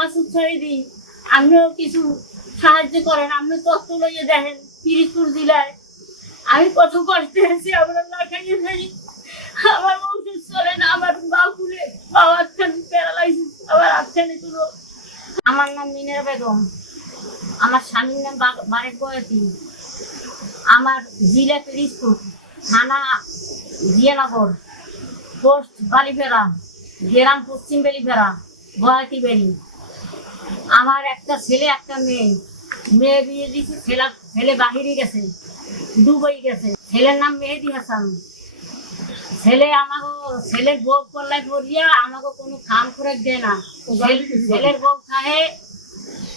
মাসুদ শহীদি আপনিও কিছু সাহায্য করেন। আপনি তথ্য লইয়ে দেখেন পিরিজপুর জেলায় আমি কত কষ্টে আছি। আমরা না খাইয়ে খাই, আমার ওষুধ চলে না, আমার পা ফুলে পা হাতখানি প্যারালাইসিস, আমার হাতখানি পুরো। আমার নাম মিনারা বেগম, আমার স্বামীর নাম বারেক বয়াতি, আমার জেলা পিরিজপুর, থানা জিয়ানগর, পোস্ট বালিফেরা, গ্রাম পশ্চিম বেলিফেরা, বয়াতি বেরি। আমার একটা ছেলে একটা মেয়ে, মেয়ে বিয়ে দিয়েছি, ছেলে বাহিরে গেছে, দুবাই গেছে। ছেলের নাম মেহেদি হাসান। ছেলের বউ পল্লায় পড়িয়া আমাকে কোনো খাম করে দেয় না। ছেলের বউ খাহে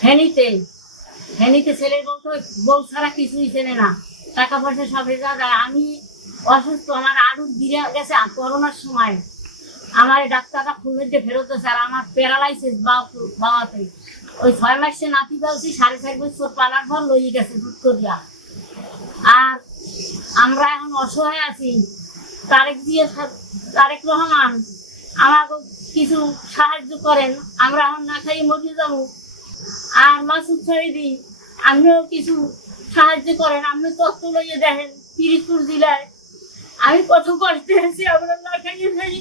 হেনিতে ছেলের বউ তো বউ ছাড়া কিছুই চেনে না, টাকা পয়সা সব হেজা দেয়। আমি অসুস্থ, আমার আরো দিয়ে গেছে করোনার সময়, আমার ডাক্তাররা খুঁজে দিয়ে ফেরত দিয়েছে। আর আমার প্যারালাইসিস বাবাতে ওই 6 মাসে নাতি পালছি, 4.5 বছর পালার পর লইয়ে গেছে দুধ করিয়া। আর আমরা এখন অসহায় আছি। তারেক রহমান আমাকে কিছু সাহায্য করেন, আমরা এখন না খাই মরে যাবো। আর মাসুদ শহীদি আপনিও কিছু সাহায্য করেন। আপনি তথ্য লইয়ে দেখেন পিরিজপুর জেলায় আমি কত কষ্টে আছি। আমরা না খাইয়ে খাই,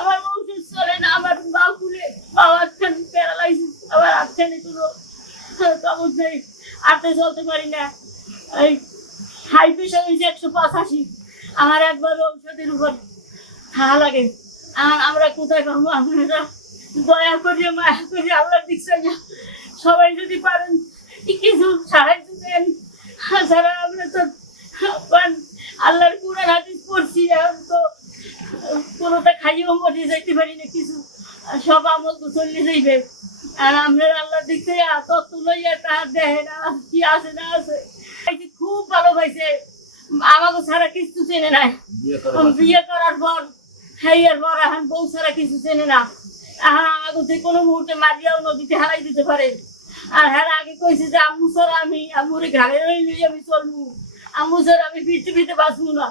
আমার ওষুধ চলে না, আমার পা ফুলে পা হাতখানি প্যারালাইসিস, আমার হাতখানি পুরো কামড় নেই, হাঁটতে চলতে পারি না। এই হাই প্রেশার হয়েছে 185, আমার একবার ঔষধের উপর থাকা লাগে। আমরা কোথায় পাবো? আপনারা দয়া করিয়ে মায়া করিয়ে আল্লাহর দিক চাইয়া সবাই যদি পারেন কিছু সাহায্য দেন। যারা আমরা তো আল্লাহর কুরআন হাদিস পড়ছি, এখন তো কোনোটা খাইয়েও মরে যাইতে পারি না, কিছু সব আমল তো চলে যাইবে। আর আমরা আল্লাহর দিক থেকে তত্ত্ব লইয়া তাহার দেখেন কি আছে না আছে। খুব ভালো পাইছে, আমাকে ছাড়া কিছু চেনে নাই। বিয়ে করার পর খাইয়ার পর এখন বউ ছাড়া কিছু চেনে না। এখন আমাকে যে কোনো মুহূর্তে মারিয়াও নদীতে হারাই দিতে পারে। আর হ্যাঁ আগে কইছে যে আম্মু ছাড়া আমি আম্মুরে ঘাড়ে লই আমি চলবো, আম্মু ছাড়া আমি পৃথিবীতে বাঁচবো না।